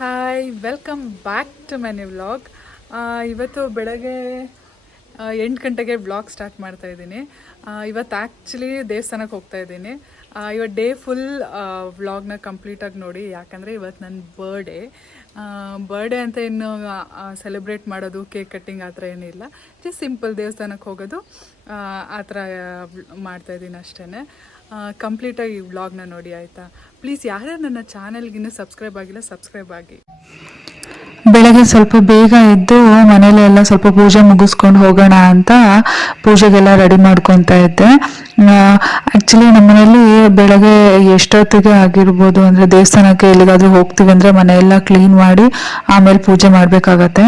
Hi welcome back to my new vlog. ಇವತ್ತು ಬೆಳಗ್ಗೆ 8 ಗಂಟೆಗೆ ವ್ಲಾಗ್ ಸ್ಟಾರ್ಟ್ ಮಾಡ್ತಾ ಇದ್ದೀನಿ. ಇವತ್ತು ಆ್ಯಕ್ಚುಲಿ ದೇವಸ್ಥಾನಕ್ಕೆ ಹೋಗ್ತಾ ಇದ್ದೀನಿ. ಇವತ್ತು ಡೇ ಫುಲ್ ವ್ಲಾಗ್ನ ಕಂಪ್ಲೀಟಾಗಿ ನೋಡಿ, ಯಾಕಂದರೆ ಇವತ್ತು ನನ್ನ ಬರ್ಡೇ ಅಂತ ಇನ್ನು ಸೆಲೆಬ್ರೇಟ್ ಮಾಡೋದು, ಕೇಕ್ ಕಟ್ಟಿಂಗ್ ಆ ಥರ ಏನಿಲ್ಲ. ಜಸ್ಟ್ ಸಿಂಪಲ್ ದೇವಸ್ಥಾನಕ್ಕೆ ಹೋಗೋದು ಆ ಥರ ಮಾಡ್ತಾಯಿದ್ದೀನಿ ಅಷ್ಟೇ. ಕಂಪ್ಲೀಟಾಗಿ ಈ ವ್ಲಾಗ್ನ ನೋಡಿ ಆಯಿತಾ. ಪ್ಲೀಸ್ ಯಾರ್ಯಾರು ನನ್ನ ಚಾನಲ್ಗಿನ್ನೂ ಸಬ್ಸ್ಕ್ರೈಬ್ ಆಗಿಲ್ಲ, ಸಬ್ಸ್ಕ್ರೈಬ್ ಆಗಿ. ಬೆಳಗ್ಗೆ ಸ್ವಲ್ಪ ಬೇಗ ಎದ್ದು ಮನೇಲೆಲ್ಲ ಸ್ವಲ್ಪ ಪೂಜೆ ಮುಗಿಸ್ಕೊಂಡು ಹೋಗೋಣ ಅಂತ ಪೂಜೆಗೆಲ್ಲ ರೆಡಿ ಮಾಡ್ಕೊತಾ ಇದ್ದೆ. ಆ್ಯಕ್ಚುಲಿ ನಮ್ಮನೇಲಿ ಬೆಳಗ್ಗೆ ಎಷ್ಟೊತ್ತಿಗೆ ಆಗಿರ್ಬೋದು, ಅಂದರೆ ದೇವಸ್ಥಾನಕ್ಕೆ ಎಲ್ಲಿಗಾದರೂ ಹೋಗ್ತೀವಿ ಅಂದರೆ ಮನೆಯೆಲ್ಲ ಕ್ಲೀನ್ ಮಾಡಿ ಆಮೇಲೆ ಪೂಜೆ ಮಾಡಬೇಕಾಗತ್ತೆ.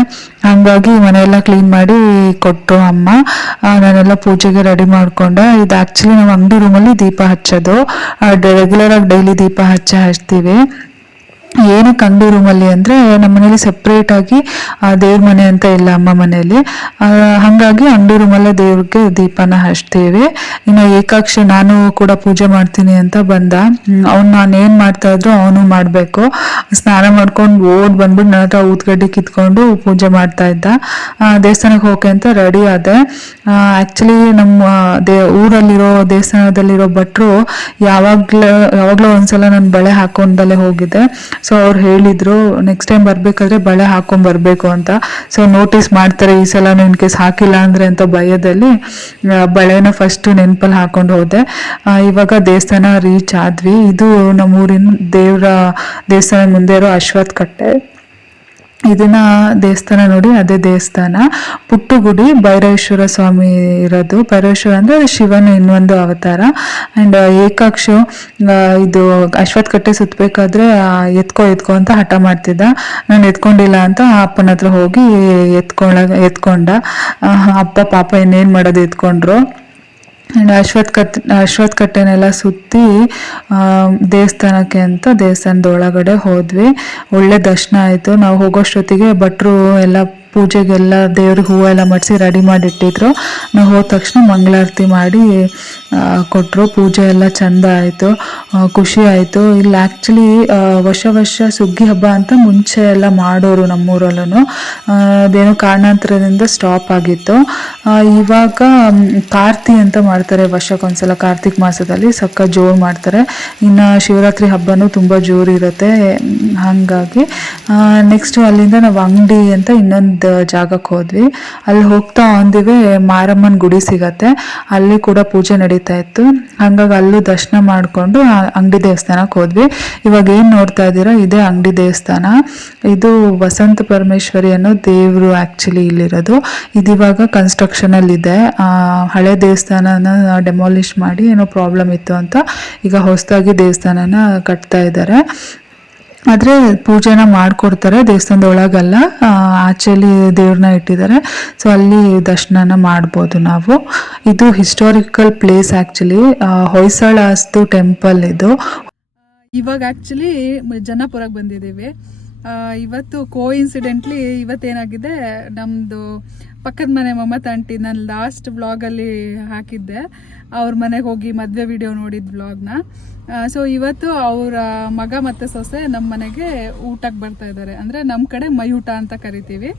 ಹಾಗಾಗಿ ಮನೆಯೆಲ್ಲ ಕ್ಲೀನ್ ಮಾಡಿ ಕೊಟ್ಟರು ಅಮ್ಮ. ನಾನೆಲ್ಲ ಪೂಜೆಗೆ ರೆಡಿ ಮಾಡಿಕೊಂಡೆ. ಇದು ಆ್ಯಕ್ಚುಲಿ ನಾವು ಅಂಗಡಿ ರೂಮಲ್ಲಿ ದೀಪ ಹಚ್ಚೋದು, ರೆಗ್ಯುಲರಾಗಿ ಡೈಲಿ ದೀಪ ಹಚ್ತೀವಿ. ಏನಕ್ಕೆ ಅಂಗಡಿ ರೂಮಲ್ಲಿ ಅಂದರೆ ನಮ್ಮ ಮನೇಲಿ ಸಪ್ರೇಟಾಗಿ ದೇವ್ರ ಮನೆ ಅಂತ ಇಲ್ಲ ಅಮ್ಮ ಮನೆಯಲ್ಲಿ. ಹಾಗಾಗಿ ಅಂಗಡಿ ರೂಮಲ್ಲೇ ದೇವ್ರಿಗೆ ದೀಪನ ಹಚ್ತೀವಿ. ಇನ್ನು ಏಕಾಕ್ಷಿ ನಾನು ಕೂಡ ಪೂಜೆ ಮಾಡ್ತೀನಿ ಅಂತ ಬಂದ. ನಾನು ಏನು ಮಾಡ್ತಾ ಇದ್ರು ಅವನು ಮಾಡಬೇಕು. ಸ್ನಾನ ಮಾಡ್ಕೊಂಡು ಬಂದ್ಬಿಟ್ಟು ನನ್ನ ಹತ್ರ ಊದ್ಗಡ್ಡೆ ಕಿತ್ಕೊಂಡು ಪೂಜೆ ಮಾಡ್ತಾ ಇದ್ದ. ದೇವಸ್ಥಾನಕ್ಕೆ ಹೋಗಕ್ಕೆ ಅಂತ ರೆಡಿ ಆದೆ. ಆ್ಯಕ್ಚುಲಿ ನಮ್ಮ ಊರಲ್ಲಿರೋ ದೇವಸ್ಥಾನದಲ್ಲಿರೋ ಭಟ್ರು ಯಾವಾಗಲೂ ಒಂದ್ಸಲ ನಾನು ಬಳೆ ಹಾಕೊಂಡಲ್ಲೇ ಹೋಗಿದ್ದೆ. ಸೊ ಅವ್ರು ಹೇಳಿದ್ರು ನೆಕ್ಸ್ಟ್ ಟೈಮ್ ಬರ್ಬೇಕಾದ್ರೆ ಬಳೆ ಹಾಕೊಂಡ್ ಬರ್ಬೇಕು ಅಂತ. ಸೊ ನೋಟಿಸ್ ಮಾಡ್ತಾರೆ ಈ ಸಲ ಇನ್ ಕೇಸ್ ಹಾಕಿಲ್ಲ ಅಂದ್ರೆ ಅಂತ ಭಯದಲ್ಲಿ ಬಳೆನ ಫಸ್ಟ್ ನೆನಪಲ್ಲಿ ಹಾಕೊಂಡು ಹೋದೆ. ಇವಾಗ ದೇವಸ್ಥಾನ ರೀಚ್ ಆದ್ವಿ. ಇದು ನಮ್ಮೂರಿನ ದೇವಸ್ಥಾನ ಮುಂದೆ ಇರೋ ಅಶ್ವತ್ಥ ಕಟ್ಟೆ. ಇದನ್ನ ದೇವಸ್ಥಾನ ನೋಡಿ, ಅದೇ ದೇವಸ್ಥಾನ. ಪುಟ್ಟಗುಡಿ, ಭೈರವೇಶ್ವರ ಸ್ವಾಮಿ ಇರೋದು. ಭೈರವೇಶ್ವರ ಅಂದ್ರೆ ಶಿವನ ಇನ್ನೊಂದು ಅವತಾರ. ಅಂಡ್ ಏಕಾಕ್ಷು ಇದು ಅಶ್ವತ್ಥ ಕಟ್ಟೆ ಸುತ್ತಬೇಕಾದ್ರೆ ಎತ್ಕೋ ಅಂತ ಹಠ ಮಾಡ್ತಿದ್ದ. ನಾನು ಎತ್ಕೊಂಡಿಲ್ಲ ಅಂತ ಅಪ್ಪನ ಹತ್ರ ಹೋಗಿ ಎತ್ಕೊಂಡ. ಅಪ್ಪ ಪಾಪ ಇನ್ನೇನು ಮಾಡೋದು, ಎತ್ಕೊಂಡ್ರು. ಆ್ಯಂಡ್ ಅಶ್ವತ್ಥ ಕಟ್ಟೆನೆಲ್ಲ ಸುತ್ತಿ ದೇವಸ್ಥಾನಕ್ಕೆ ಅಂತ ದೇವಸ್ಥಾನದ ಒಳಗಡೆ ಹೋದ್ವಿ. ಒಳ್ಳೆ ದರ್ಶನ ಆಯಿತು. ನಾವು ಹೋಗೋಷ್ಟೊತ್ತಿಗೆ ಭಟ್ರು ಎಲ್ಲ ಪೂಜೆಗೆಲ್ಲ ದೇವ್ರಿಗೆ ಹೂವೆಲ್ಲ ಮಡಿಸಿ ರೆಡಿ ಮಾಡಿಟ್ಟಿದ್ರು. ನಾವು ಹೋದ ತಕ್ಷಣ ಮಂಗಳಾರತಿ ಮಾಡಿ ಕೊಟ್ಟರು. ಪೂಜೆ ಎಲ್ಲ ಚೆಂದ ಆಯಿತು, ಖುಷಿ ಆಯಿತು. ಇಲ್ಲಿ ಆ್ಯಕ್ಚುಲಿ ವರ್ಷ ಸುಗ್ಗಿ ಹಬ್ಬ ಅಂತ ಮುಂಚೆ ಎಲ್ಲ ಮಾಡೋರು ನಮ್ಮೂರಲ್ಲೂ. ಅದೇನೋ ಕಾರಣಾಂತರದಿಂದ ಸ್ಟಾಪ್ ಆಗಿತ್ತು. ಇವಾಗ ಕಾರ್ತಿ ಅಂತ ಮಾಡ್ತಾರೆ ವರ್ಷಕ್ಕೊಂದ್ಸಲ, ಕಾರ್ತಿಕ್ ಮಾಸದಲ್ಲಿ ಸಕ್ಕ ಜೋರು ಮಾಡ್ತಾರೆ. ಇನ್ನು ಶಿವರಾತ್ರಿ ಹಬ್ಬನೂ ತುಂಬ ಜೋರು ಇರುತ್ತೆ. ಹಾಗಾಗಿ ನೆಕ್ಸ್ಟು ಅಲ್ಲಿಂದ ನಾವು ಅಂಗಡಿ ಅಂತ ಇನ್ನೊಂದು ಜಾಗಕ್ಕೆ ಹೋದ್ವಿ. ಅಲ್ಲಿ ಹೋಗ್ತಾ ಅಂದಿವೆ ಮಾರಮ್ಮನ ಗುಡಿ ಸಿಗತ್ತೆ, ಅಲ್ಲಿ ಕೂಡ ಪೂಜೆ ನಡೀತಾ ಇತ್ತು. ಹಾಗಾಗಿ ಅಲ್ಲೂ ದರ್ಶನ ಮಾಡಿಕೊಂಡು ಅಂಗಡಿ ದೇವಸ್ಥಾನಕ್ಕೆ ಹೋದ್ವಿ. ಇವಾಗ ಏನು ನೋಡ್ತಾ ಇದ್ದೀರಾ, ಇದೇ ಅಂಗಡಿ ದೇವಸ್ಥಾನ. ಇದು ವಸಂತ ಪರಮೇಶ್ವರಿ ಅನ್ನೋ ದೇವರು ಆ್ಯಕ್ಚುಲಿ ಇಲ್ಲಿರೋದು. ಇದಿವಾಗ ಕನ್ಸ್ಟ್ರಕ್ಷನಲ್ಲಿದೆ. ಹಳೆ ದೇವಸ್ಥಾನನ ಡೆಮಾಲಿಷ್ ಮಾಡಿ ಏನೋ ಪ್ರಾಬ್ಲಮ್ ಇತ್ತು ಅಂತ ಈಗ ಹೊಸದಾಗಿ ದೇವಸ್ಥಾನನ ಕಟ್ತಾ ಇದ್ದಾರೆ. ಆದರೆ ಪೂಜೆನ ಮಾಡಿಕೊಡ್ತಾರೆ, ದೇವಸ್ಥಾನದ ಒಳಗಲ್ಲ, ಆಚೆಲಿ ದೇವ್ರನ್ನ ಇಟ್ಟಿದ್ದಾರೆ. ಸೊ ಅಲ್ಲಿ ದರ್ಶನನ ಮಾಡ್ಬೋದು ನಾವು. ಇದು ಹಿಸ್ಟಾರಿಕಲ್ ಪ್ಲೇಸ್ ಆ್ಯಕ್ಚುಲಿ, ಹೊಯ್ಸಳಾಸ್ತು ಟೆಂಪಲ್ ಇದು. ಇವಾಗ ಆ್ಯಕ್ಚುಲಿ ಜನ್ನಾಪುರಕ್ಕೆ ಬಂದಿದ್ದೀವಿ. ಇವತ್ತು ಕೋಇನ್ಸಿಡೆಂಟ್ಲಿ ಇವತ್ತೇನಾಗಿದೆ, ನಮ್ಮದು ಪಕ್ಕದ ಮನೆ ಮಮತಾ ಆಂಟಿ, ನಾನು ಲಾಸ್ಟ್ ವ್ಲಾಗಲ್ಲಿ ಹಾಕಿದ್ದೆ, ಅವ್ರ ಮನೆಗೆ ಹೋಗಿ ಮದುವೆ ವಿಡಿಯೋ ನೋಡಿದ ವ್ಲಾಗ್ನ. ಸೊ ಇವತ್ತು ಅವರ ಮಗ ಮತ್ತು ಸೊಸೆ ನಮ್ಮ ಮನೆಗೆ ಊಟಕ್ಕೆ ಬರ್ತಾ ಇದ್ದಾರೆ. ಅಂದರೆ ನಮ್ಮ ಕಡೆ ಮಯೂಟ ಅಂತ ಕರಿತೀವಿ.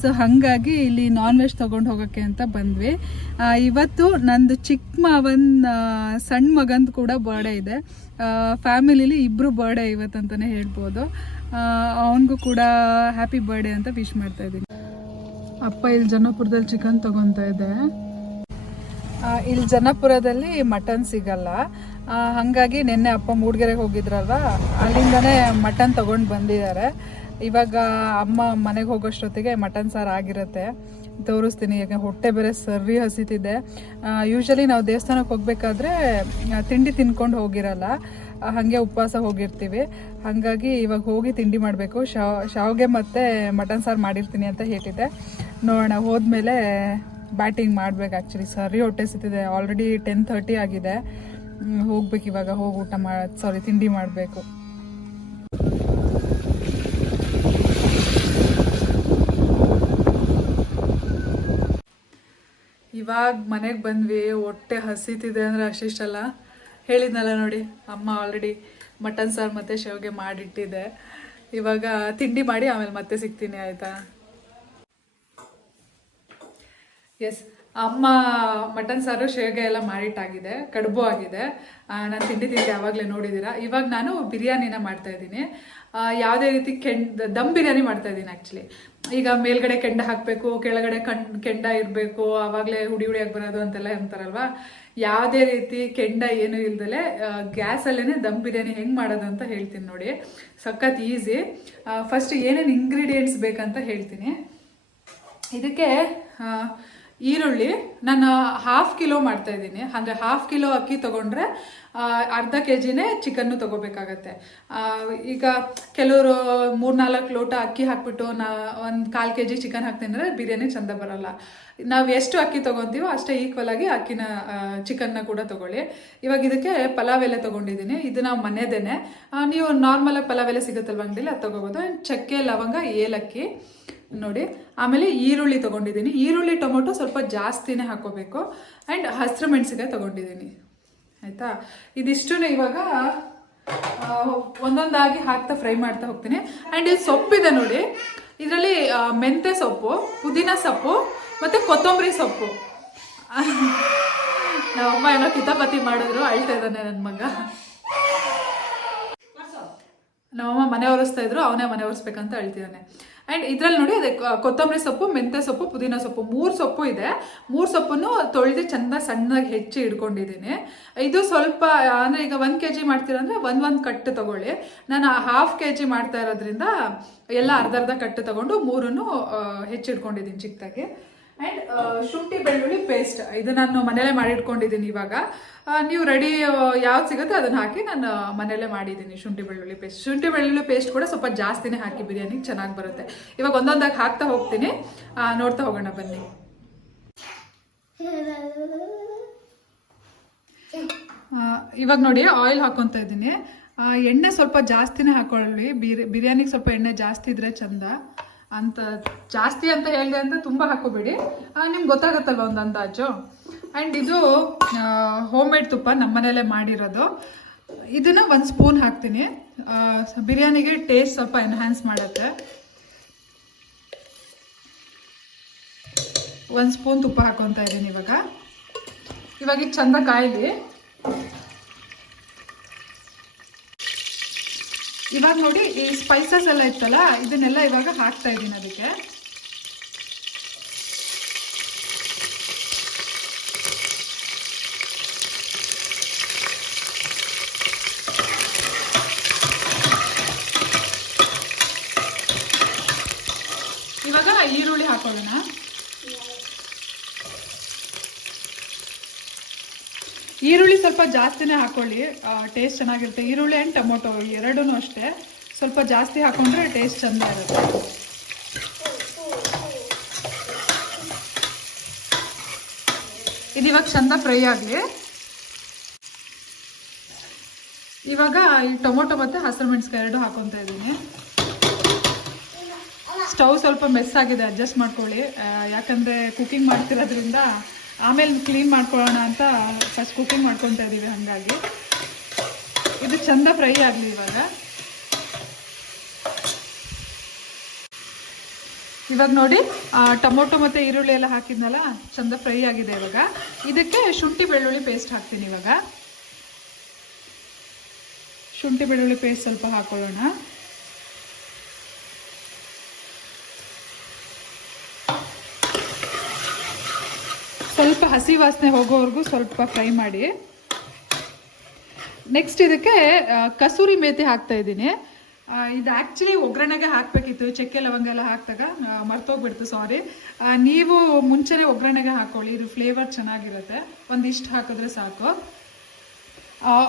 ಸೊ ಹಾಗಾಗಿ ಇಲ್ಲಿ ನಾನ್ ವೆಜ್ ತೊಗೊಂಡು ಹೋಗೋಕ್ಕೆ ಅಂತ ಬಂದ್ವಿ. ಇವತ್ತು ನಂದು ಚಿಕ್ಕ ಮಾವನ ಸಣ್ಣ ಮಗಂದು ಕೂಡ ಬರ್ಡೇ ಇದೆ. ಫ್ಯಾಮಿಲಿಲಿ ಇಬ್ಬರು ಬರ್ಡೇ ಇವತ್ತಂತಲೇ ಹೇಳ್ಬೋದು. ಅವನಿಗೂ ಕೂಡ ಹ್ಯಾಪಿ ಬರ್ಡೇ ಅಂತ ವಿಶ್ ಮಾಡ್ತಾ ಇದ್ದೀನಿ. ಅಪ್ಪ ಇಲ್ಲಿ ಜನ್ನಾಪುರದಲ್ಲಿ ಚಿಕನ್ ತೊಗೊತಾ ಇದೆ. ಇಲ್ಲಿ ಜನ್ನಾಪುರದಲ್ಲಿ ಮಟನ್ ಸಿಗಲ್ಲ. ಹಾಗಾಗಿ ನಿನ್ನೆ ಅಪ್ಪ ಮೂಡಿಗೆರೆಗೆ ಹೋಗಿದ್ರಲ್ವ, ಅಲ್ಲಿಂದನೇ ಮಟನ್ ತೊಗೊಂಡು ಬಂದಿದ್ದಾರೆ. ಇವಾಗ ಅಮ್ಮ ಮನೆಗೆ ಹೋಗೋಷ್ಟೊತ್ತಿಗೆ ಮಟನ್ ಸಾರು ಆಗಿರುತ್ತೆ, ತೋರಿಸ್ತೀನಿ. ಯಾಕೆ ಹೊಟ್ಟೆ ಬೇರೆ ಸರಿ ಹಸಿತಿದೆ. ಯೂಶ್ವಲಿ ನಾವು ದೇವಸ್ಥಾನಕ್ಕೆ ಹೋಗಬೇಕಾದ್ರೆ ತಿಂಡಿ ತಿನ್ಕೊಂಡು ಹೋಗಿರಲ್ಲ, ಹಾಗೆ ಉಪವಾಸ ಹೋಗಿರ್ತೀವಿ. ಹಾಗಾಗಿ ಇವಾಗ ಹೋಗಿ ತಿಂಡಿ ಮಾಡಬೇಕು. ಶಾವಿಗೆ ಮತ್ತು ಮಟನ್ ಸಾರು ಮಾಡಿರ್ತೀನಿ ಅಂತ ಹೇಳಿದ್ದೆ. ನೋಡೋಣ, ಹೋದ್ಮೇಲೆ ಬ್ಯಾಟಿಂಗ್ ಮಾಡ್ಬೇಕು. ಆ್ಯಕ್ಚುಲಿ ಸರಿ ಹೊಟ್ಟೆ ಸಿಗ್ತಿದೆ. ಆಲ್ರೆಡಿ 10:30 ಆಗಿದೆ. ಹೋಗ್ಬೇಕು ಇವಾಗ. ಹೋಗಿ ತಿಂಡಿ ಮಾಡಬೇಕು. ಇವಾಗ ಮನೆಗೆ ಬಂದ್ವಿ. ಹೊಟ್ಟೆ ಹಸಿತಿದೆ ಅಂದರೆ ಅಷ್ಟಿಷ್ಟಲ್ಲ. ಹೇಳಿದ್ನಲ್ಲ ನೋಡಿ, ಅಮ್ಮ ಆಲ್ರೆಡಿ ಮಟನ್ ಸಾರು ಮತ್ತು ಶಾವಿಗೆ ಮಾಡಿಟ್ಟಿದೆ. ಇವಾಗ ತಿಂಡಿ ಮಾಡಿ ಆಮೇಲೆ ಮತ್ತೆ ಸಿಗ್ತೀನಿ, ಆಯಿತಾ? ಎಸ್, ಅಮ್ಮ ಮಟನ್ ಸಾರು ಶೇವಿಗೆ ಎಲ್ಲ ಮಾಡಿಟ್ಟಾಗಿದೆ, ಕಡುಬು ಆಗಿದೆ. ನಾನು ತಿಂಡಿ ಯಾವಾಗಲೇ ನೋಡಿದ್ದೀರಾ. ಇವಾಗ ನಾನು ಬಿರಿಯಾನಿನ ಮಾಡ್ತಾ ಇದ್ದೀನಿ. ಯಾವುದೇ ರೀತಿ ದಮ್ ಬಿರಿಯಾನಿ ಮಾಡ್ತಾ ಇದ್ದೀನಿ ಆ್ಯಕ್ಚುಲಿ. ಈಗ ಮೇಲ್ಗಡೆ ಕೆಂಡ ಹಾಕಬೇಕು, ಕೆಳಗಡೆ ಕೆಂಡ ಇರಬೇಕು, ಆವಾಗಲೇ ಹುಡಿ ಹುಡಿಯಾಗಿ ಬರೋದು ಅಂತೆಲ್ಲ ಅಂತಾರಲ್ವಾ. ಯಾವುದೇ ರೀತಿ ಕೆಂಡ ಏನು ಇಲ್ದಲೆ ಗ್ಯಾಸಲ್ಲೇ ದಮ್ ಬಿರಿಯಾನಿ ಹೆಂಗೆ ಮಾಡೋದು ಅಂತ ಹೇಳ್ತೀನಿ ನೋಡಿ. ಸಖತ್ ಈಸಿ. ಫಸ್ಟ್ ಏನೇನು ಇಂಗ್ರೀಡಿಯೆಂಟ್ಸ್ ಬೇಕಂತ ಹೇಳ್ತೀನಿ. ಇದಕ್ಕೆ ಈರುಳ್ಳಿ ನಾನು 1/2 ಕಿಲೋ ಮಾಡ್ತಾ ಇದ್ದೀನಿ. ಹಾಗೆ 1/2 ಕಿಲೋ ಅಕ್ಕಿ ತೊಗೊಂಡ್ರೆ ಅರ್ಧ kg ಚಿಕನ್ನು ತೊಗೋಬೇಕಾಗತ್ತೆ. ಈಗ ಕೆಲವರು 3-4 ಲೋಟ ಅಕ್ಕಿ ಹಾಕ್ಬಿಟ್ಟು 1/4 kg ಚಿಕನ್ ಹಾಕ್ತೀನಿ ಅಂದರೆ ಬಿರಿಯಾನಿ ಚಂದ ಬರಲ್ಲ. ನಾವು ಎಷ್ಟು ಅಕ್ಕಿ ತೊಗೊತೀವೋ ಅಷ್ಟೇ ಈಕ್ವಲ್ ಆಗಿ ಚಿಕನ್ನ ಕೂಡ ತೊಗೊಳ್ಳಿ. ಇವಾಗ ಇದಕ್ಕೆ ಪಲಾವ್ ಎಲೆ ತೊಗೊಂಡಿದ್ದೀನಿ. ಇದು ನಾವು ಮನೆದೇನೆ, ನೀವು ನಾರ್ಮಲಾಗಿ ಪಲಾವ್ ಎಲೆ ಸಿಗುತ್ತಲ್ವ ಅಂಗಡಿಲಿ, ಅದು ತೊಗೋಬೋದು. ಚಕ್ಕೆ, ಲವಂಗ, ಏಲಕ್ಕಿ ನೋಡಿ. ಆಮೇಲೆ ಈರುಳ್ಳಿ ತೊಗೊಂಡಿದ್ದೀನಿ. ಈರುಳ್ಳಿ ಟೊಮೊಟೊ ಸ್ವಲ್ಪ ಜಾಸ್ತಿನೇ ಹಾಕೋಬೇಕು. ಆ್ಯಂಡ್ ಹಸಿರು ಮೆಣಸಿನ್ಕಾಯಿ ತೊಗೊಂಡಿದ್ದೀನಿ, ಆಯಿತಾ? ಇದಿಷ್ಟು ಇವಾಗ ಒಂದೊಂದಾಗಿ ಹಾಕ್ತಾ ಫ್ರೈ ಮಾಡ್ತಾ ಹೋಗ್ತೀನಿ. ಆ್ಯಂಡ್ ಇದು ಸೊಪ್ಪಿದೆ ನೋಡಿ, ಇದರಲ್ಲಿ ಮೆಂತ್ಯ ಸೊಪ್ಪು, ಪುದೀನ ಸೊಪ್ಪು ಮತ್ತು ಕೊತ್ತಂಬರಿ ಸೊಪ್ಪು. ನಮ್ಮಮ್ಮ ಏನೋ ಕಿತಾಪತಿ ಮಾಡಿದ್ರು, ಅಳ್ತಾ ಇದ್ದಾನೆ ನನ್ನ ಮಗ. ನಮ್ಮಮ್ಮ ಮನೆ ಒರೆಸ್ತಾ ಇದ್ರು, ಅವನೇ ಮನೆ ಒರೆಸ್ಬೇಕಂತ ಹೇಳ್ತಿದ್ದಾನೆ. ಆ್ಯಂಡ್ ಇದ್ರಲ್ಲಿ ನೋಡಿ, ಅದೇ ಕೊತ್ತಂಬರಿ ಸೊಪ್ಪು, ಮೆಂತ್ಯ ಸೊಪ್ಪು, ಪುದೀನ ಸೊಪ್ಪು 3 ಸೊಪ್ಪು ಇದೆ. 3 ಸೊಪ್ಪನ್ನು ತೊಳೆದು ಚೆಂದ ಸಣ್ಣದಾಗಿ ಹೆಚ್ಚಿ ಇಟ್ಕೊಂಡಿದ್ದೀನಿ. ಇದು ಸ್ವಲ್ಪ ಅಂದರೆ ಈಗ 1 kg ಮಾಡ್ತೀರಂದ್ರೆ ಒಂದು ಕಟ್ಟು ತಗೊಳ್ಳಿ. ನಾನು 1/2 kg ಮಾಡ್ತಾ ಇರೋದ್ರಿಂದ ಎಲ್ಲ ಅರ್ಧ ಕಟ್ಟು ತಗೊಂಡು 3 ಹೆಚ್ಚಿಟ್ಕೊಂಡಿದ್ದೀನಿ ಚಿಕ್ಕದಾಗಿ. ಆ್ಯಂಡ್ ಶುಂಠಿ ಬೆಳ್ಳುಳ್ಳಿ ಪೇಸ್ಟ್, ಇದು ನಾನು ಮನೇಲೇ ಮಾಡಿಟ್ಕೊಂಡಿದ್ದೀನಿ. ಇವಾಗ ನೀವು ರೆಡಿ ಯಾವ್ದು ಸಿಗುತ್ತೆ ಅದನ್ನು ಹಾಕಿ ನಾನು ಮನೇಲೇ ಮಾಡಿದ್ದೀನಿ ಶುಂಠಿ ಬೆಳ್ಳುಳ್ಳಿ ಪೇಸ್ಟ್. ಶುಂಠಿ ಬೆಳ್ಳುಳ್ಳಿ ಪೇಸ್ಟ್ ಕೂಡ ಸ್ವಲ್ಪ ಜಾಸ್ತಿನೇ ಹಾಕಿ ಬಿರಿಯಾನಿಗೆ ಚೆನ್ನಾಗಿ ಬರುತ್ತೆ. ಇವಾಗ ಒಂದೊಂದಾಗಿ ಹಾಕ್ತಾ ಹೋಗ್ತೀನಿ, ನೋಡ್ತಾ ಹೋಗೋಣ ಬನ್ನಿ. ಇವಾಗ ನೋಡಿ ಆಯಿಲ್ ಹಾಕೊತಾ ಇದ್ದೀನಿ. ಎಣ್ಣೆ ಸ್ವಲ್ಪ ಜಾಸ್ತಿನೇ ಹಾಕೊಳ್ಳಿ. ಬಿರಿಯಾನಿಗೆ ಸ್ವಲ್ಪ ಎಣ್ಣೆ ಜಾಸ್ತಿ ಇದ್ರೆ ಚಂದ ಅಂತ. ಜಾಸ್ತಿ ಅಂತ ಹೇಳಿದೆ ಅಂತ ತುಂಬ ಹಾಕೋಬೇಡಿ, ನಿಮ್ಗೆ ಗೊತ್ತಾಗುತ್ತಲ್ವ ಒಂದು ಅಂದಾಜು. ಆ್ಯಂಡ್ ಇದು ಹೋಮ್ ಮೇಡ್ ತುಪ್ಪ, ನಮ್ಮ ಮನೆಯಲ್ಲೇ ಮಾಡಿರೋದು. ಇದನ್ನು 1 ಸ್ಪೂನ್ ಹಾಕ್ತೀನಿ. ಬಿರಿಯಾನಿಗೆ ಟೇಸ್ಟ್ ಸ್ವಲ್ಪ ಎನ್ಹ್ಯಾನ್ಸ್ ಮಾಡುತ್ತೆ. 1 ಸ್ಪೂನ್ ತುಪ್ಪ ಹಾಕೊತಾ ಇದ್ದೀನಿ ಇವಾಗ. ಇದು ಚಂದ ಕಾಯಿಲಿ. ಇವಾಗ ನೋಡಿ, ಈ ಸ್ಪೈಸಸ್ ಎಲ್ಲ ಇತ್ತಲ್ಲ, ಇದನ್ನೆಲ್ಲ ಇವಾಗ ಹಾಕ್ತಾ ಇದ್ದೀನಿ ಅದಕ್ಕೆ. ಇವಾಗ ಈರುಳ್ಳಿ ಹಾಕೊಳ್ಳೋಣ. ಈರುಳ್ಳಿ ಸ್ವಲ್ಪ ಜಾಸ್ತಿನೇ ಹಾಕೊಳ್ಳಿ, ಟೇಸ್ಟ್ ಚೆನ್ನಾಗಿರುತ್ತೆ. ಈರುಳ್ಳಿ ಆ್ಯಂಡ್ ಟೊಮೊಟೊ ಎರಡೂ ಅಷ್ಟೇ, ಸ್ವಲ್ಪ ಜಾಸ್ತಿ ಹಾಕೊಂಡ್ರೆ ಟೇಸ್ಟ್ ಚೆಂದ ಇರುತ್ತೆ. ಇದು ಇವಾಗ ಚೆಂದ ಫ್ರೈ ಆಗಲಿ. ಇವಾಗ ಈ ಟೊಮೊಟೊ ಮತ್ತು ಹಸಿರು ಮೆಣಸಿನ್ಕಾಯಿ 2 ಹಾಕೊತಾ ಇದ್ದೀನಿ. ಸ್ಟವ್ ಸ್ವಲ್ಪ ಮೆಸ್ ಆಗಿದೆ, ಅಡ್ಜಸ್ಟ್ ಮಾಡ್ಕೊಳ್ಳಿ. ಯಾಕಂದರೆ ಕುಕಿಂಗ್ ಮಾಡ್ತಿರೋದ್ರಿಂದ ಆಮೇಲೆ ಕ್ಲೀನ್ ಮಾಡ್ಕೊಳ್ಳೋಣ ಅಂತ ಫಸ್ಟ್ ಕುಕಿಂಗ್ ಮಾಡ್ಕೊತಾ ಇದ್ದೀವಿ. ಹಾಗಾಗಿ ಇದು ಚಂದ ಫ್ರೈ ಆಗಲಿ. ಇವಾಗ ನೋಡಿ, ಟೊಮೊಟೊ ಮತ್ತು ಈರುಳ್ಳಿ ಎಲ್ಲ ಹಾಕಿದ್ನಲ್ಲ, ಚಂದ ಫ್ರೈ ಆಗಿದೆ. ಇವಾಗ ಇದಕ್ಕೆ ಶುಂಠಿ ಬೆಳ್ಳುಳ್ಳಿ ಪೇಸ್ಟ್ ಹಾಕ್ತೀನಿ. ಇವಾಗ ಶುಂಠಿ ಬೆಳ್ಳುಳ್ಳಿ ಪೇಸ್ಟ್ ಸ್ವಲ್ಪ ಹಾಕೊಳ್ಳೋಣ. ಸ್ವಲ್ಪ ಹಸಿ ವಾಸನೆ ಹೋಗೋವರೆಗೂ ಸ್ವಲ್ಪ ಫ್ರೈ ಮಾಡಿ. ನೆಕ್ಸ್ಟ್ ಇದಕ್ಕೆ ಕಸೂರಿ ಮೇಥಿ ಹಾಕ್ತಾ ಇದ್ದೀನಿ. ಇದು ಆ್ಯಕ್ಚುಲಿ ಒಗ್ಗರಣೆಗೆ ಹಾಕಬೇಕಿತ್ತು, ಚಕ್ಕೆ ಲವಂಗ ಎಲ್ಲ ಹಾಕಿದಾಗ ಮರ್ತೋಗ್ಬಿಡ್ತು, ಸಾರಿ. ನೀವು ಮುಂಚೆನೇ ಒಗ್ಗರಣೆಗೆ ಹಾಕೊಳ್ಳಿ, ಇದು ಫ್ಲೇವರ್ ಚೆನ್ನಾಗಿರುತ್ತೆ. ಒಂದಿಷ್ಟು ಹಾಕಿದ್ರೆ ಸಾಕು.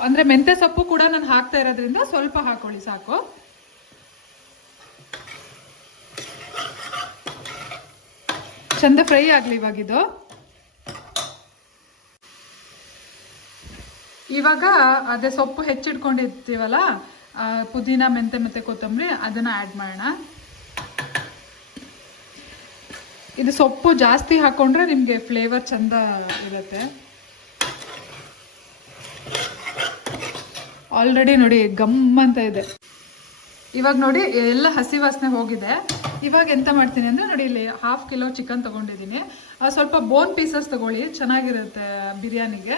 ಅಂದರೆ ಮೆಂತ್ಯ ಸೊಪ್ಪು ಕೂಡ ನಾನು ಹಾಕ್ತಾ ಇರೋದ್ರಿಂದ ಸ್ವಲ್ಪ ಹಾಕೊಳ್ಳಿ ಸಾಕು. ಚಂದ ಫ್ರೈ ಆಗಲಿ ಇವಾಗಿದು. ಇವಾಗ ಅದೇ ಸೊಪ್ಪು ಹೆಚ್ಚಿಟ್ಕೊಂಡಿರ್ತೀವಲ್ಲ, ಪುದೀನ, ಮೆಂತೆ ಮತ್ತು ಕೊತ್ತಂಬರಿ, ಅದನ್ನು ಆ್ಯಡ್ ಮಾಡೋಣ. ಇದು ಸೊಪ್ಪು ಜಾಸ್ತಿ ಹಾಕ್ಕೊಂಡ್ರೆ ನಿಮಗೆ ಫ್ಲೇವರ್ ಚಂದ ಇರುತ್ತೆ. ಆಲ್ರೆಡಿ ನೋಡಿ ಗಮ್ ಅಂತ ಇದೆ. ಇವಾಗ ನೋಡಿ ಎಲ್ಲ ಹಸಿ ವಾಸನೆ ಹೋಗಿದೆ. ಇವಾಗ ಎಂತ ಮಾಡ್ತೀನಿ ಅಂದರೆ ನೋಡಿ, ಇಲ್ಲಿ 1/2 ಕಿಲೋ ಚಿಕನ್ ತೊಗೊಂಡಿದ್ದೀನಿ. ಸ್ವಲ್ಪ ಬೋನ್ ಪೀಸಸ್ ತೊಗೊಳ್ಳಿ, ಚೆನ್ನಾಗಿರುತ್ತೆ ಬಿರಿಯಾನಿಗೆ.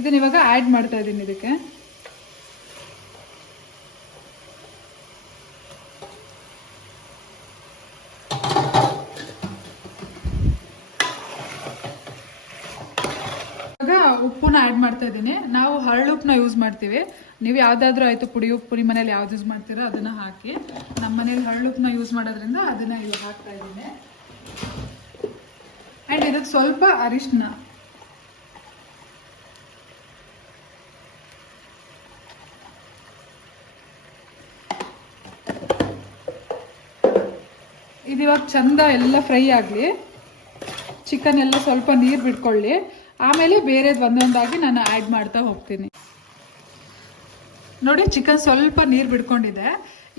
ಇದನ್ನ ಇವಾಗ ಆ್ಯಡ್ ಮಾಡ್ತಾ ಇದ್ದೀನಿ ಇದಕ್ಕೆ. ಇವಾಗ ಉಪ್ಪನ್ನ ಆ್ಯಡ್ ಮಾಡ್ತಾ ಇದ್ದೀನಿ. ನಾವು ಹರಳುಪ್ಪನ್ನ ಯೂಸ್ ಮಾಡ್ತೀವಿ. ನೀವು ಯಾವುದಾದ್ರೂ ಆಯಿತು, ಪುಡಿ ಉಪ್ಪು ನಿಮ್ಮ ಮನೇಲಿ ಯಾವ್ದು ಯೂಸ್ ಮಾಡ್ತೀರೋ ಅದನ್ನು ಹಾಕಿ. ನಮ್ಮ ಮನೇಲಿ ಹರಳುಪ್ಪನ್ನ ಯೂಸ್ ಮಾಡೋದ್ರಿಂದ ಅದನ್ನು ಇವಾಗ ಹಾಕ್ತಾ ಇದ್ದೀನಿ. ಆ್ಯಂಡ್ ಇದಕ್ಕೆ ಸ್ವಲ್ಪ ಅರಿಶಿನ, ಇದಿವಾಗ ಚಂದ ಎಲ್ಲ ಫ್ರೈ ಆಗಲಿ. ಚಿಕನ್ ಎಲ್ಲ ಸ್ವಲ್ಪ ನೀರು ಬಿಟ್ಕೊಳ್ಳಿ. ಆಮೇಲೆ ಬೇರೆದು ಒಂದೊಂದಾಗಿ ನಾನು ಆ್ಯಡ್ ಮಾಡ್ತಾ ಹೋಗ್ತೀನಿ. ನೋಡಿ, ಚಿಕನ್ ಸ್ವಲ್ಪ ನೀರು ಬಿಡ್ಕೊಂಡಿದೆ.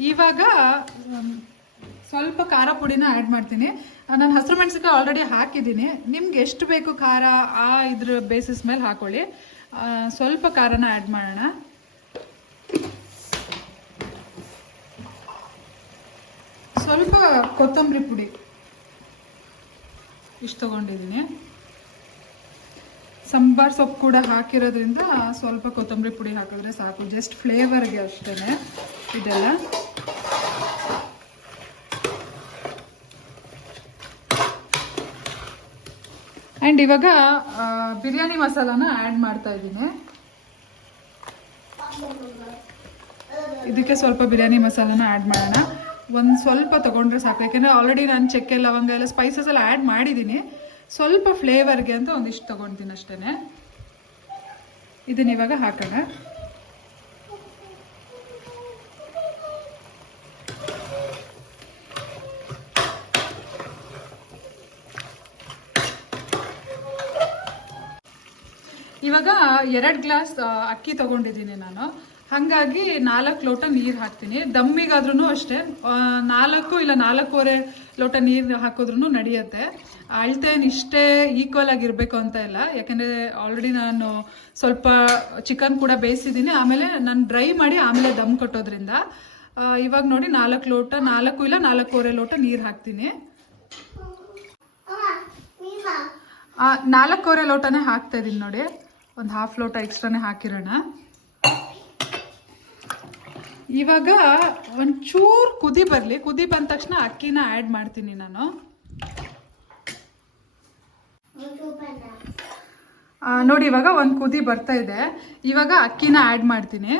ಇವಾಗ ಸ್ವಲ್ಪ ಖಾರ ಪುಡಿನ ಆ್ಯಡ್ ಮಾಡ್ತೀನಿ. ನಾನು ಹಸಿರು ಮೆಣಸಿನಕಾಯಿ ಆಲ್ರೆಡಿ ಹಾಕಿದ್ದೀನಿ. ನಿಮ್ಗೆ ಎಷ್ಟು ಬೇಕು ಖಾರ ಇದ್ರ ಬೇಸಿಸ್ ಮೇಲೆ ಹಾಕೊಳ್ಳಿ. ಸ್ವಲ್ಪ ಖಾರನ ಆ್ಯಡ್ ಮಾಡೋಣ. ಸ್ವಲ್ಪ ಕೊತ್ತಂಬರಿ ಪುಡಿ ಇಷ್ಟು ತಗೊಂಡಿದ್ದೀನಿ. ಸಾಂಬಾರ್ ಸೊಪ್ಪು ಕೂಡ ಹಾಕಿರೋದ್ರಿಂದ ಸ್ವಲ್ಪ ಕೊತ್ತಂಬರಿ ಪುಡಿ ಹಾಕಿದ್ರೆ ಸಾಕು, ಜಸ್ಟ್ ಫ್ಲೇವರ್ಗೆ ಅಷ್ಟೇ ಇದೆಲ್ಲ. ಆ್ಯಂಡ್ ಇವಾಗ ಬಿರಿಯಾನಿ ಮಸಾಲಾನ ಆ್ಯಡ್ ಮಾಡ್ತಾ ಇದ್ದೀನಿ. ಇದಕ್ಕೆ ಸ್ವಲ್ಪ ಬಿರಿಯಾನಿ ಮಸಾಲಾನ ಆ್ಯಡ್ ಮಾಡೋಣ. ಒಂದು ಸ್ವಲ್ಪ ತೊಗೊಂಡ್ರೆ ಸಾಕು, ಯಾಕೆಂದರೆ ಆಲ್ರೆಡಿ ನಾನು ಚಕ್ಕೆ ಲವಂಗ ಎಲ್ಲ ಸ್ಪೈಸಸ್ ಎಲ್ಲ ಆ್ಯಡ್ ಮಾಡಿದ್ದೀನಿ. ಸ್ವಲ್ಪ ಫ್ಲೇವರ್ಗೆ ಅಂತ ಒಂದಿಷ್ಟು ತೊಗೊಳ್ತೀನಿ ಅಷ್ಟೇ. ಇದನ್ನ ಇವಾಗ ಹಾಕೋಣ. ಇವಾಗ 2 ಗ್ಲಾಸ್ ಅಕ್ಕಿ ತೊಗೊಂಡಿದ್ದೀನಿ ನಾನು. ಹಾಗಾಗಿ 4 ಲೋಟ ನೀರು ಹಾಕ್ತೀನಿ. ದಮ್ಮಿಗಾದ್ರೂ ಅಷ್ಟೇ 4 ಇಲ್ಲ 4.25 ಲೋಟ ನೀರು ಹಾಕಿದ್ರೂ ನಡೆಯುತ್ತೆ. ಅಳತೆಯನ್ನು ಇಷ್ಟೇ ಈಕ್ವಲ್ ಆಗಿರಬೇಕು ಅಂತ ಇಲ್ಲ, ಯಾಕೆಂದರೆ ಆಲ್ರೆಡಿ ನಾನು ಸ್ವಲ್ಪ ಚಿಕನ್ ಕೂಡ ಬೇಯಿಸಿದ್ದೀನಿ. ಆಮೇಲೆ ನಾನು ಡ್ರೈ ಮಾಡಿ ಆಮೇಲೆ ದಮ್ ಕಟ್ಟೋದ್ರಿಂದ ಇವಾಗ ನೋಡಿ 4 ಲೋಟ 4 ಇಲ್ಲ 4.25 ಲೋಟ ನೀರು ಹಾಕ್ತೀನಿ. 4.25 ಲೋಟನೇ ಹಾಕ್ತಾ ಇದ್ದೀನಿ ನೋಡಿ. ಒಂದು 1/2 ಲೋಟ ಎಕ್ಸ್ಟ್ರಾನೇ ಹಾಕಿರೋಣ. ಇವಾಗ ಒಂಚೂರು ಕುದಿ ಬರಲಿ. ಕುದಿ ಬಂದ ತಕ್ಷಣ ಅಕ್ಕಿನ ಆ್ಯಡ್ ಮಾಡ್ತೀನಿ ನಾನು. ನೋಡಿ, ಇವಾಗ ಒಂದು ಕುದಿ ಬರ್ತಾ ಇದೆ. ಇವಾಗ ಅಕ್ಕಿನ ಆ್ಯಡ್ ಮಾಡ್ತೀನಿ.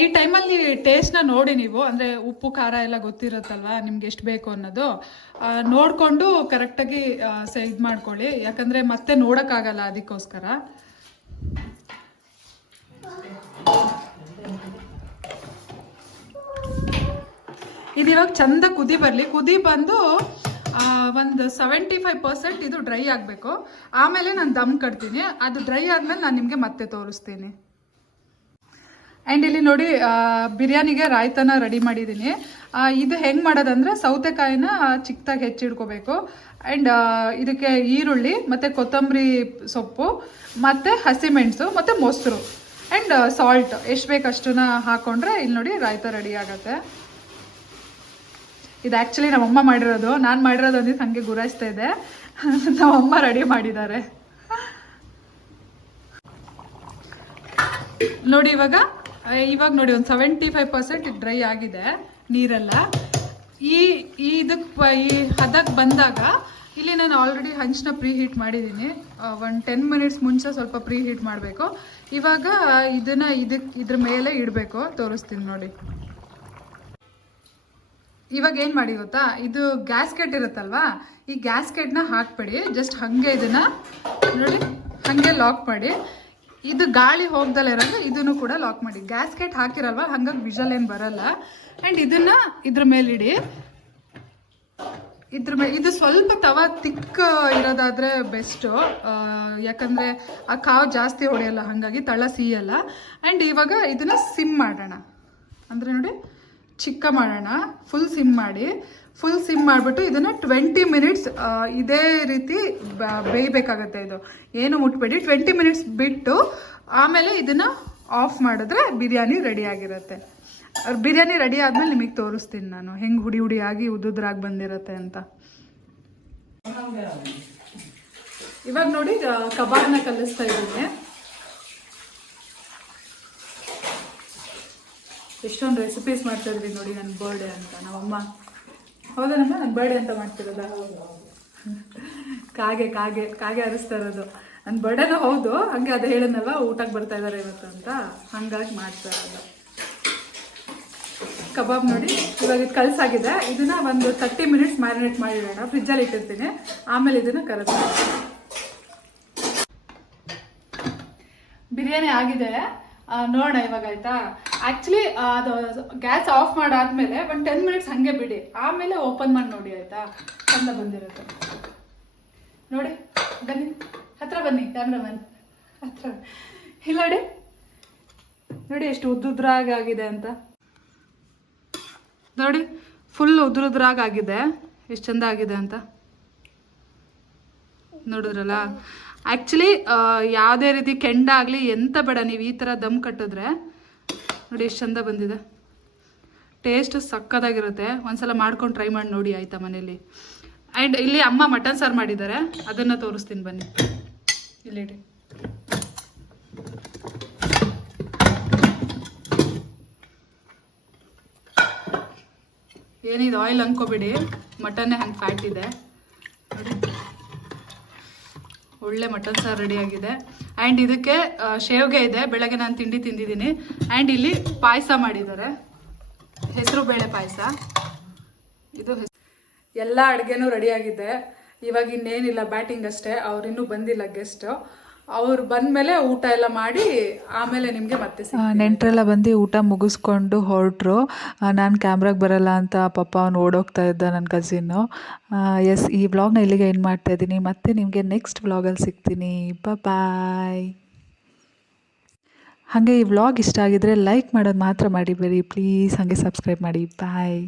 ಈ ಟೈಮಲ್ಲಿ ಟೇಸ್ಟ್ನ ನೋಡಿ ನೀವು, ಅಂದರೆ ಉಪ್ಪು ಖಾರ ಎಲ್ಲ ಗೊತ್ತಿರುತ್ತಲ್ವ ನಿಮ್ಗೆ ಎಷ್ಟು ಬೇಕು ಅನ್ನೋದು ನೋಡಿಕೊಂಡು ಕರೆಕ್ಟಾಗಿ ಇದು ಮಾಡ್ಕೊಳ್ಳಿ, ಯಾಕಂದರೆ ಮತ್ತೆ ನೋಡೋಕ್ಕಾಗಲ್ಲ, ಅದಕ್ಕೋಸ್ಕರ. ಇದು ಇವಾಗ ಚಂದ ಕುದಿ ಬರಲಿ. ಕುದಿ ಬಂದು ಒಂದು 75% ಇದು ಡ್ರೈ ಆಗಬೇಕು. ಆಮೇಲೆ ನಾನು ದಮ್ ಕಟ್ತೀನಿ. ಅದು ಡ್ರೈ ಆದಮೇಲೆ ನಾನು ನಿಮಗೆ ಮತ್ತೆ ತೋರಿಸ್ತೀನಿ. ಆ್ಯಂಡ್ ಇಲ್ಲಿ ನೋಡಿ, ಬಿರಿಯಾನಿಗೆ ರಾಯ್ತನ ರೆಡಿ ಮಾಡಿದ್ದೀನಿ. ಇದು ಹೆಂಗೆ ಮಾಡೋದಂದರೆ, ಸೌತೆಕಾಯಿನ ಚಿಕ್ಕದಾಗಿ ಹೆಚ್ಚಿಡ್ಕೋಬೇಕು. ಆ್ಯಂಡ್ ಇದಕ್ಕೆ ಈರುಳ್ಳಿ ಮತ್ತು ಕೊತ್ತಂಬರಿ ಸೊಪ್ಪು ಮತ್ತು ಹಸಿಮೆಣಸು ಮತ್ತು ಮೊಸರು ಆ್ಯಂಡ್ ಸಾಲ್ಟ್ ಎಷ್ಟು ಬೇಕಷ್ಟನ್ನ ಹಾಕ್ಕೊಂಡ್ರೆ ಇಲ್ಲಿ ನೋಡಿ ರಾಯ್ತ ರೆಡಿ ಆಗುತ್ತೆ. ಇದು ಆ್ಯಕ್ಚುಲಿ ನಮ್ಮಮ್ಮ ಮಾಡಿರೋದು. ನಾನು ಮಾಡಿರೋದು ಅಂದಿದ್ದು ಹಾಗೆ ಗುರಾಯಿಸ್ತಾ ಇದೆ. ನಮ್ಮಮ್ಮ ರೆಡಿ ಮಾಡಿದ್ದಾರೆ ನೋಡಿ. ಇವಾಗ ನೋಡಿ ಒಂದು 75% ಡ್ರೈ ಆಗಿದೆ ನೀರೆಲ್ಲ. ಇದಕ್ಕೆ ಈ ಹದಕ್ಕೆ ಬಂದಾಗ ಇಲ್ಲಿ ನಾನು ಆಲ್ರೆಡಿ ಹಂಚನ್ನ ಪ್ರೀ ಹೀಟ್ ಮಾಡಿದ್ದೀನಿ. ಒಂದು 10 ಮಿನಿಟ್ಸ್ ಮುಂಚೆ ಸ್ವಲ್ಪ ಪ್ರೀ ಹೀಟ್ ಮಾಡಬೇಕು. ಇವಾಗ ಇದನ್ನು ಇದ್ರ ಮೇಲೆ ಇಡಬೇಕು. ತೋರಿಸ್ತೀನಿ ನೋಡಿ. ಇವಾಗ ಏನು ಮಾಡಿ ಗೊತ್ತಾ, ಇದು ಗ್ಯಾಸ್ಕೆಟ್ ಇರುತ್ತಲ್ವಾ, ಈ ಗ್ಯಾಸ್ಕೆಟ್ನ ಹಾಕ್ಬೇಡಿ. ಜಸ್ಟ್ ಹಾಗೆ ಇದನ್ನು ನೋಡಿ ಹಾಗೆ ಲಾಕ್ ಮಾಡಿ. ಇದು ಗಾಳಿ ಹೋಗ್ದಲ್ಲೇ ಇರೋದು ಇದನ್ನು ಕೂಡ ಲಾಕ್ ಮಾಡಿ. ಗ್ಯಾಸ್ಕೆಟ್ ಹಾಕಿರಲ್ವ, ಹಂಗಾಗಿ ವಿಷಲ್ ಏನು ಬರಲ್ಲ. ಆ್ಯಂಡ್ ಇದನ್ನು ಇದ್ರ ಮೇಲೆ ಇಡಿ. ಇದು ಸ್ವಲ್ಪ ತವ ತಿಕ್ಕ ಇರೋದಾದರೆ ಬೆಸ್ಟು, ಯಾಕಂದರೆ ಆ ಕಾವು ಜಾಸ್ತಿ ಹೊಡೆಯಲ್ಲ, ಹಾಗಾಗಿ ತಳ ಸಿಯಲ್ಲ. ಆ್ಯಂಡ್ ಇವಾಗ ಇದನ್ನು ಸಿಮ್ ಮಾಡೋಣ. ಅಂದರೆ ನೋಡಿ ಚಿಕ್ಕ ಮಾಡೋಣ, ಫುಲ್ ಸಿಮ್ ಮಾಡಿ ಫುಲ್ ಸಿಮ್ ಮಾಡಿಬಿಟ್ಟು ಇದನ್ನು 20 ಮಿನಿಟ್ಸ್ ಇದೇ ರೀತಿ ಬೇಯಬೇಕಾಗತ್ತೆ. ಇದು ಏನು ಮುಟ್ಬೇಡಿ, 20 ಮಿನಿಟ್ಸ್ ಬಿಟ್ಟು ಆಮೇಲೆ ಇದನ್ನು ಆಫ್ ಮಾಡಿದ್ರೆ ಬಿರಿಯಾನಿ ರೆಡಿ ಆಗಿರುತ್ತೆ. ಬಿರಿಯಾನಿ ರೆಡಿ ಆದ್ಮೇಲೆ ನಿಮಗೆ ತೋರಿಸ್ತೀನಿ ನಾನು ಹೆಂಗೆ ಹುಡಿ ಹುಡಿಯಾಗಿ ಉದುದ್ರಾಗಿ ಬಂದಿರುತ್ತೆ ಅಂತ. ಇವಾಗ ನೋಡಿ ಕಬಾಬ್ನ ಕಲಿಸ್ತಾ ಇದ್ದೀನಿ. ಎಷ್ಟೊಂದು ರೆಸಿಪೀಸ್ ಮಾಡ್ತಾ ಇದ್ವಿ ನೋಡಿ ನನ್ನ ಬರ್ಡೇ ಅಂತ. ನಮ್ಮಮ್ಮ ಹೌದನಮ್ಮ ನನ್ನ ಬರ್ಡೇ ಅಂತ ಮಾಡ್ತಿರೋದ? ಕಾಗೆ ಕಾಗೆ ಕಾಗೆ ಹರಿಸ್ತಾ ಇರೋದು. ನನ್ನ ಬರ್ಡೇನೂ ಹೌದು, ಹಂಗೆ ಅದು ಹೇಳಿದ್ನಲ್ಲ ಊಟಕ್ಕೆ ಬರ್ತಾ ಇದ್ದಾರೆ ಇವತ್ತು ಅಂತ, ಹಂಗಾಗಿ ಮಾಡ್ತಾ ಇರೋದು. ಕಬಾಬ್ ನೋಡಿ ಇವಾಗ ಇದು ಕಲಸಾಗಿದೆ. ಇದನ್ನ ಒಂದು 30 ಮಿನಿಟ್ಸ್ ಮ್ಯಾರಿನೇಟ್ ಮಾಡಿಡೋಣ, ಫ್ರಿಜ್ಜಲ್ಲಿ ಇಟ್ಟಿರ್ತೀನಿ. ಆಮೇಲೆ ಇದನ್ನ ಕಲಸ್ತೀನಿ. ಬಿರಿಯಾನಿ ಆಗಿದೆ, ನೋಡೋಣ ಇವಾಗ ಆಯ್ತಾ. ಆಕ್ಚುಲಿ ಅದು ಗ್ಯಾಸ್ ಆಫ್ ಮಾಡಾದ್ಮೇಲೆ ಒಂದು 10 ಮಿನಿಟ್ಸ್ ಹಂಗೆ ಬಿಡಿ, ಆಮೇಲೆ ಓಪನ್ ಮಾಡಿ ನೋಡಿ ಆಯ್ತಾ, ಚಂದ ಬಂದಿರುತ್ತೆ ನೋಡಿ. ಬನ್ನಿ ಹತ್ರ ಬನ್ನಿ, ಕ್ಯಾಮ್ರಾಮನ್ ಹತ್ರ ಇಲ್ಲ ನೋಡಿ. ನೋಡಿ ಎಷ್ಟು ಉದ್ದುದ್ರಾಗಿದೆ ಅಂತ ನೋಡಿ, ಫುಲ್ ಉದ್ರುದ್ರಾಗಿದೆ, ಎಷ್ಟು ಚಂದ ಆಗಿದೆ ಅಂತ ನೋಡಿದ್ರಲ್ಲ. ಆ್ಯಕ್ಚುಲಿ ಯಾವುದೇ ರೀತಿ ಕೆಂಡಾಗಲಿ ಎಂತ ಬೇಡ, ನೀವು ಈ ಥರ ದಮ್ ಕಟ್ಟಿದ್ರೆ ನೋಡಿ ಎಷ್ಟು ಚಂದ ಬಂದಿದೆ. ಟೇಸ್ಟ್ ಸಕ್ಕತ್ತಾಗಿರುತ್ತೆ. ಒಂದ್ಸಲ ಮಾಡ್ಕೊಂಡು ಟ್ರೈ ಮಾಡಿ ನೋಡಿ ಆಯಿತಾ ಮನೇಲಿ. ಆ್ಯಂಡ್ ಇಲ್ಲಿ ಅಮ್ಮ ಮಟನ್ ಸಾರು ಮಾಡಿದ್ದಾರೆ, ಅದನ್ನು ತೋರಿಸ್ತೀನಿ ಬನ್ನಿ. ಇಲ್ಲಿ ಏನಿದು ಆಯಿಲ್ ಅನ್ಕೋಬೇಡಿ, ಮಟನ್ನೇ ಹಂಗೆ ಫ್ಯಾಟ್ ಇದೆ ನೋಡಿ. ಒಳ್ಳೆ ಮಟನ್ ಸಾರು ರೆಡಿಯಾಗಿದೆ. ಆ್ಯಂಡ್ ಇದಕ್ಕೆ ಶೇವ್ಗೆ ಇದೆ, ಬೆಳಗ್ಗೆ ನಾನು ತಿಂಡಿ ತಿಂದಿದ್ದೀನಿ. ಆ್ಯಂಡ್ ಇಲ್ಲಿ ಪಾಯಸ ಮಾಡಿದ್ದಾರೆ, ಹೆಸರು ಬೇಳೆ ಪಾಯಸ. ಇದು ಎಲ್ಲ ಅಡುಗೆನೂ ರೆಡಿಯಾಗಿದೆ. ಇವಾಗ ಇನ್ನೇನಿಲ್ಲ, ಬ್ಯಾಟಿಂಗ್ ಅಷ್ಟೇ. ಅವ್ರಿನ್ನೂ ಬಂದಿಲ್ಲ ಗೆಸ್ಟ್. ಅವ್ರು ಬಂದಮೇಲೆ ಊಟ ಎಲ್ಲ ಮಾಡಿ ಆಮೇಲೆ ನಿಮಗೆ ಮತ್ತೆ ನೆಂಟರೆಲ್ಲ ಬಂದು ಊಟ ಮುಗಿಸ್ಕೊಂಡು ಹೊರಟ್ರು. ನಾನು ಕ್ಯಾಮ್ರಾಗೆ ಬರಲ್ಲ ಅಂತ ಪಾಪ ಅವ್ನು ಓಡೋಗ್ತಾ ಇದ್ದ ನನ್ನ ಕಸಿನ್ನು. ಎಸ್, ಈ ವ್ಲಾಗ್ನ ಇಲ್ಲಿಗೆ ಏನು ಮಾಡ್ತಾ ಇದ್ದೀನಿ. ಮತ್ತೆ ನಿಮಗೆ ನೆಕ್ಸ್ಟ್ ವ್ಲಾಗಲ್ಲಿ ಸಿಗ್ತೀನಿ. ಬಾಯ್. ಹಾಗೆ ಈ ವ್ಲಾಗ್ ಇಷ್ಟ ಆಗಿದ್ರೆ ಲೈಕ್ ಮಾಡೋದು ಮಾತ್ರ ಮಾಡಿಬೇಡಿ ಪ್ಲೀಸ್. ಹಾಗೆ ಸಬ್ಸ್ಕ್ರೈಬ್ ಮಾಡಿ. ಬಾಯ್.